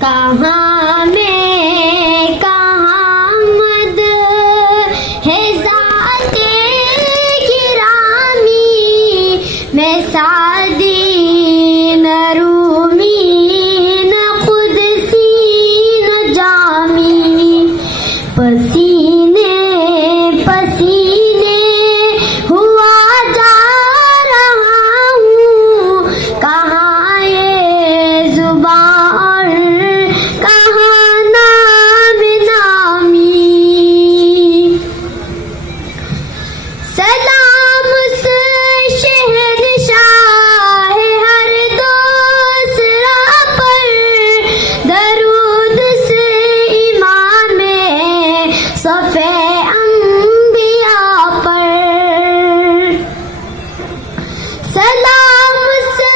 کہاں میں کہاں مد ہے ذات گرامی میں سعدی نہ رومی نہ قدسی نہ جامی پسینے پسینے ہوا جا رہا ہوں کہاں یہ زبان کہاں نام نامی سلام سے شہنشاہ ہر دوسرا پر درود سے امام صف انبیاء پر سلام سے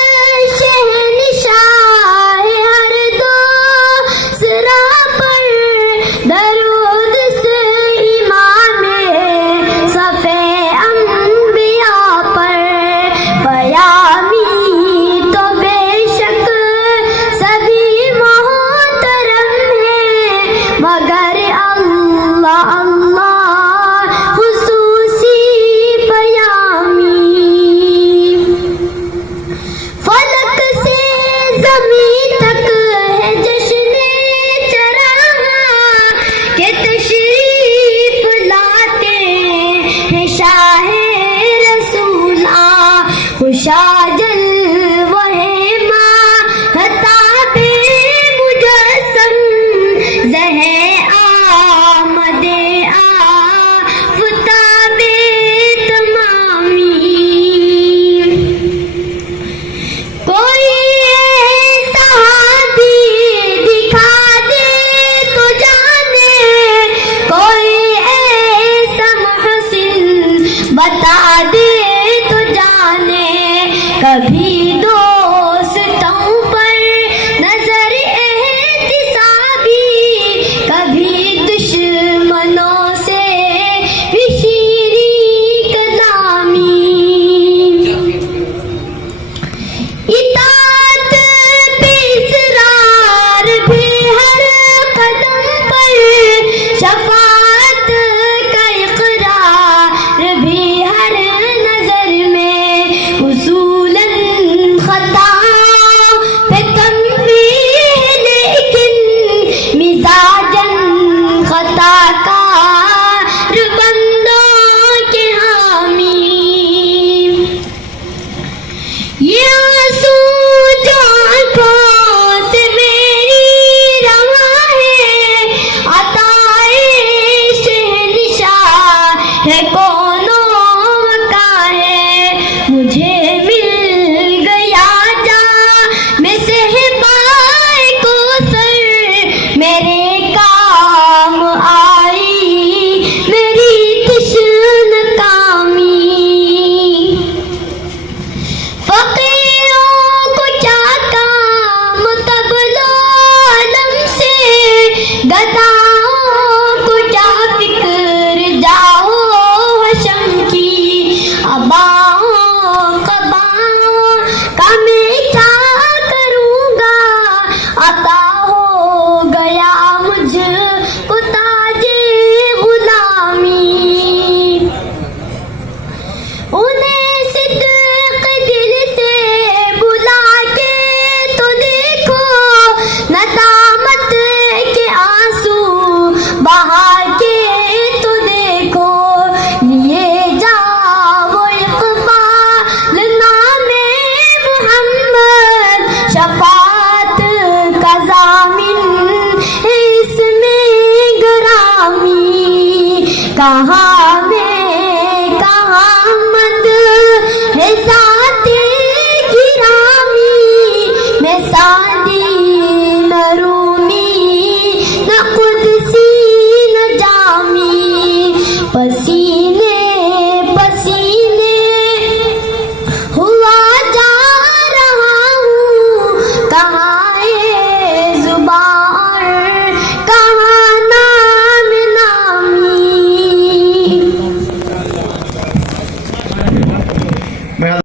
شہنشاہ ہر دوسرا پر درود سے امام صف انبیاء پر پیامی تو بے شک سبھی محترم ہیں مگر اللہ اللہ خصوصی پیامی فلک سے زمین تک ہے جشن چراغاں کہ تشریف لاتے ہیں شاہ رسولہ خوشا جلوہ ماہتاب مجسم زہ آمد آفتاب تمامی کوئی صحابی دکھا دے تو جانے کوئی ایسا محسن بتا دے تو جانے کبھی دوستوں پر نظر احتسابی کبھی دشمنوں سے بھی شیریں کلامی اطاعت پہ اصرار بھی ہر قدم پر شفاعت کا اقرار بھی ہر نظر میں اصولاً خطا پہ تنبیہ لیکن مزاجاً خطا کار بندوں کے حامی یہ آنسو جو آنکھوں سے میری رواں ہے عطائے شہنشاہ ہے کونوں مکاں ہے مجھے مل گیا جا میں صحبائے کوثر میرے کام آئی میری تشن کامی فقیروں کو کیا کام تبلو علم سے گداؤں کو کیا فکر جاؤ حشم کی اباؤں قباؤں کا میں کیا کروں گا عطا ہو گیا مجھ کو تاج غلامی انہیں صدق دل سے بلا کے تو دیکھو ندامت کے آنسو بہا کے تو دیکھو لیے جاؤ اقبال نام محمد شفاعت کا ضامن ہے اس میں گرامی کہاں